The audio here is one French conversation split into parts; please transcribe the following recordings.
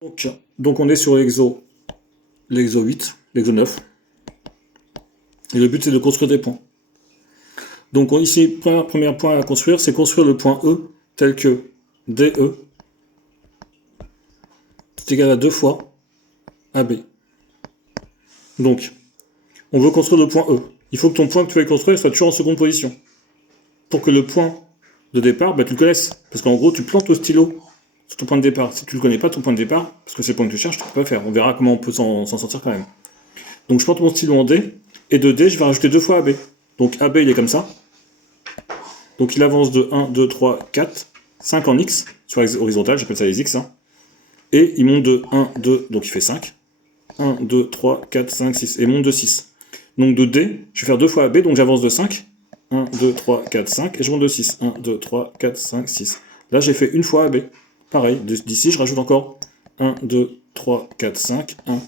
Donc on est sur l'exo 8, l'exo 9. Et le but c'est de construire des points. Donc ici, premier point à construire, c'est construire le point E tel que DE c'est égal à 2 fois AB. Donc, on veut construire le point E. Il faut que ton point que tu vas construire soit toujours en seconde position. Pour que le point de départ, tu le connaisses. Parce qu'en gros, tu plantes au stylo sur ton point de départ. Si tu ne connais pas ton point de départ, parce que c'est le point que tu cherches, tu ne peux pas faire. On verra comment on peut s'en sortir quand même. Donc je plante mon stylo en D, et de D, je vais rajouter 2 fois AB. Donc AB, il est comme ça. Donc il avance de 1, 2, 3, 4, 5 en X, sur l'axe horizontal, j'appelle ça les X. Hein. Et il monte de 1, 2, donc il fait 5. 1, 2, 3, 4, 5, 6, et monte de 6. Donc de D, je vais faire 2 fois AB, donc j'avance de 5. 1, 2, 3, 4, 5, et je monte de 6. 1, 2, 3, 4, 5, 6. Là, j'ai fait une fois AB. Pareil, d'ici, je rajoute encore 1, 2, 3, 4, 5, 1,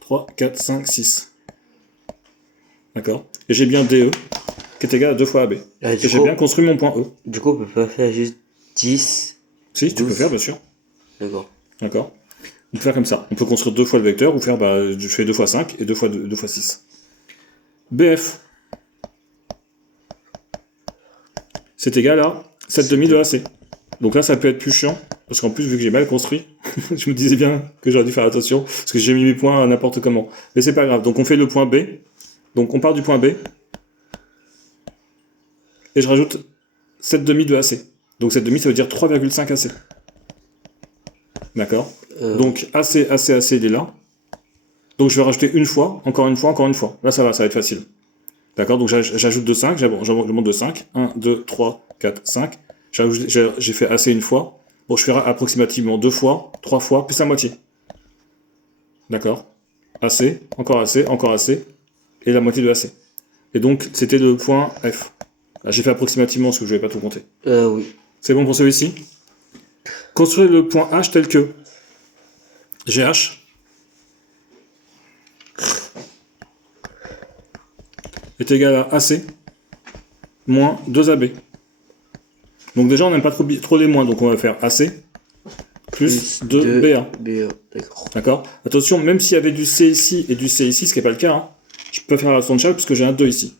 3, 4, 5, 6. D'accord. Et j'ai bien DE, qui est égal à 2 fois AB. Et j'ai bien construit mon point E. Du coup, on peut pas faire juste 10. Si, 12. Tu peux faire, bien sûr. D'accord. D'accord. On peut faire comme ça. On peut construire 2 fois le vecteur, ou faire, je fais 2 fois 5 et 2 fois 6. BF, c'est égal à 7,5 de AC. Donc là, ça peut être plus chiant, parce qu'en plus, vu que j'ai mal construit, je me disais bien que j'aurais dû faire attention, parce que j'ai mis mes points à n'importe comment. Mais c'est pas grave. Donc on fait le point B. Donc on part du point B. Et je rajoute 7,5 de AC. Donc 7,5, ça veut dire 3,5 AC. D'accord. Donc AC, il est là. Donc je vais rajouter une fois, encore une fois, encore une fois. Là, ça va être facile. D'accord. Donc j'ajoute de 5, je monte de 5. 1, 2, 3, 4, 5. J'ai fait AC une fois. Bon, je ferai approximativement 2 fois, 3 fois, plus la moitié. D'accord. AC, encore AC, encore AC, et la moitié de AC. Et donc, c'était le point F. Là, j'ai fait approximativement, parce que je ne vais pas tout compter. Oui. C'est bon pour celui-ci. Construire le point H tel que GH est égal à AC moins 2AB. Donc déjà, on n'aime pas trop les moins, donc on va faire AC plus 2BA. D'accord. Attention, même s'il y avait du C ici et du C ici, ce qui n'est pas le cas, hein, je peux faire la leçon de Charles puisque j'ai un 2 ici.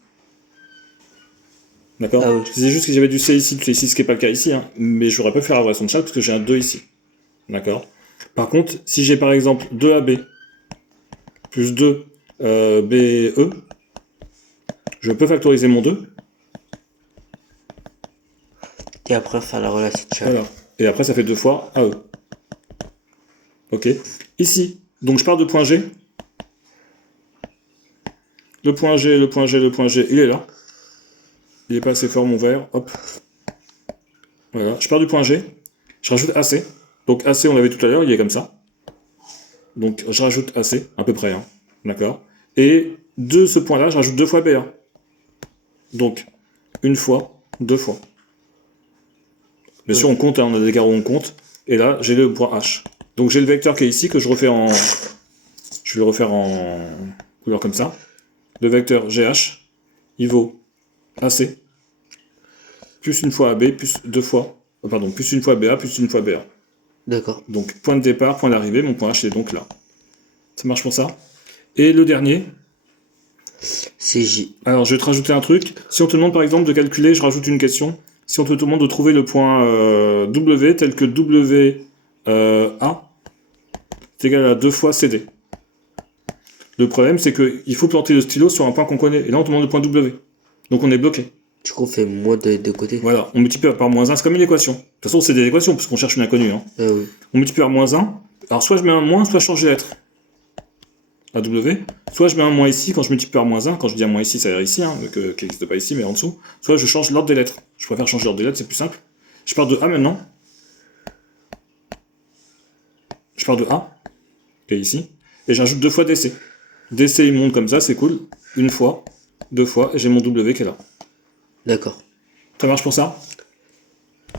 D'accord. Ah oui. Je disais juste que j'avais du C ici, ce qui n'est pas le cas ici, hein, mais j'aurais pas faire la relation de Charles parce que j'ai un 2 ici. D'accord. Par contre, si j'ai par exemple 2AB plus 2 BE, je peux factoriser mon 2. Et après faire la relation de Charles. Voilà. Et après, ça fait 2 fois AE. Ok. Ici, donc je pars de point G. Le point G, il est là. Il n'est pas assez fort mon verre. Hop. Voilà. Je pars du point G. Je rajoute AC. Donc AC, on l'avait tout à l'heure, il est comme ça. Donc je rajoute AC, à peu près. Hein. D'accord. Et de ce point-là, je rajoute 2 fois BA. Donc, une fois, 2 fois. Bien sûr, on compte, hein, on a des cas où on compte. Et là, j'ai le point H. Donc j'ai le vecteur qui est ici, que je refais en... Je vais le refaire en couleur comme ça. Le vecteur GH, il vaut AC, plus une fois AB, plus 2 fois... plus une fois BA, plus une fois BA. D'accord. Donc point de départ, point d'arrivée, mon point H est donc là. Ça marche pour ça. Et le dernier, c'est J. Alors je vais te rajouter un truc. Si on te demande par exemple de calculer, je rajoute une question. Si on te demande de trouver le point W tel que WA c'est égal à 2 fois CD. Le problème c'est qu'il faut planter le stylo sur un point qu'on connaît. Et là on te demande le point W. Donc on est bloqué. Du coup on fait moins de deux côtés. Voilà, on multiplie par moins 1, c'est comme une équation. De toute façon c'est des équations puisqu'on cherche une inconnue. Hein. Oui. On multiplie par moins 1. Alors soit je mets un moins, soit je change de lettre. À W. Soit je mets un moins ici quand je multiplie par moins 1. Quand je dis un moins ici, ça veut dire ici, hein, qui n'existe pas ici, mais en dessous. Soit je change l'ordre des lettres. Je préfère changer l'ordre des lettres, c'est plus simple. Je pars de A maintenant. Je pars de A, qui est ici. Et j'ajoute 2 fois DC. DC, il monte comme ça, c'est cool. Une fois, 2 fois, et j'ai mon W qui est là. D'accord. Ça marche pour ça?